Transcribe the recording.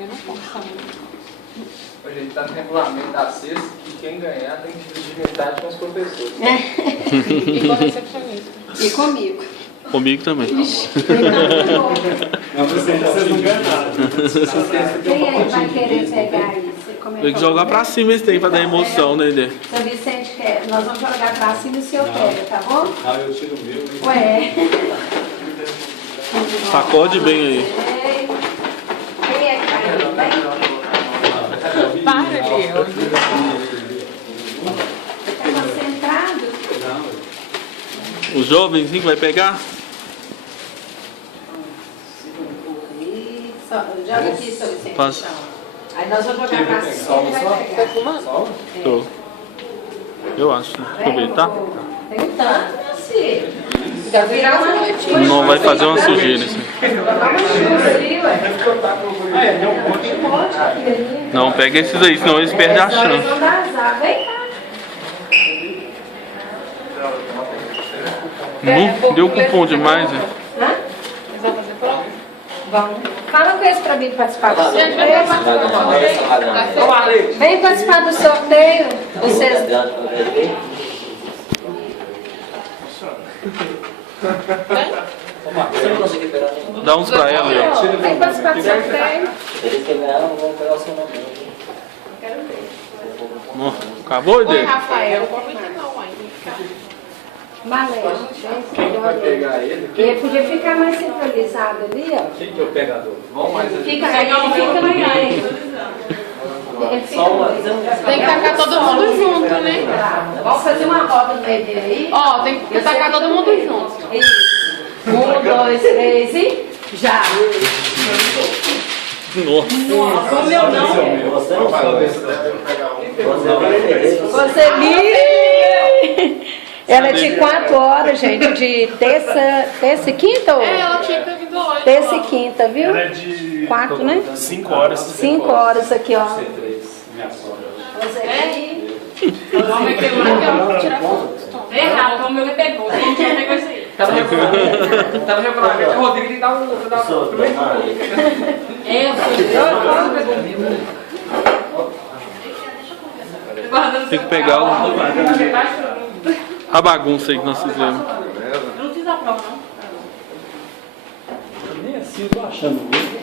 Eu não posso saber. A gente está no regulamento da sexta que quem ganhar tem que dividir metade com os professores. E com a recepcionista. E comigo. Comigo também. Não, vocês não ganham nada. Quem aí vai querer pegar isso? Tem que jogar pra cima esse tem pra dar emoção, né, Dê? Seu Vicente quer. Nós vamos jogar pra cima e o senhor pega, tá bom? Ah, eu tiro o meu. Ué. Sacode bem aí. Quem é que vai bem? Para ali. Tá concentrado? Os jovens que vai pegar? Isso. Joga aqui, seu Vicente. Passa. Aí nós vamos jogar pra cima e vai pegar. Tô. Eu acho. Deixa eu ver, tá? Tem tanto assim. Já virar uma noite. Não vai fazer uma sujeira assim. Não, pega esses aí, senão eles perdem a chance. Vem cá. Deu cupom demais, velho. Hã? Eles vão fazer prova? Vamos. Fala com eles para vir participar do sorteio. Vamos ali. Vem participar do sorteio. Vocês. Dá uns pra ela, ó. Vem participar do sorteio. Eles que ganharam vão pegar o seu nome. Ó, acabou, Oi, Dê? Rafael. Não ainda. Valeu. Quem vai pegar ele? Ele podia ficar mais centralizado ali, ó. Quem que é o pegador? Vamos mais ali. Fica aí, ele fica legal. Ele fica Tem que tacar todo mundo junto, né? Vamos fazer uma roda no meio dele aí. Ó, tem que tacar todo mundo junto. Isso. 1, 2, 3 e já. Nossa. Nossa, o meu não. Você não sabe. Você viu? Ela é de 4 horas, gente, de terça e quinta? Ou? É, ela tinha que ter vindo hoje. Terça e quinta, viu? Ela é de 4, né? 5 horas. 5 horas aqui, ó. Minha sogra. Você aqui. Vamos meter lá que ela vai tirar foto. Errado, o meu me pegou. Quem tinha pegou isso aí? Tá no regulamento. O Rodrigo tem que dar um primeiro. Tem que pegar a bagunça aí que nós fizemos. Eu não fiz a prova, não. Nem assim eu tô achando mesmo.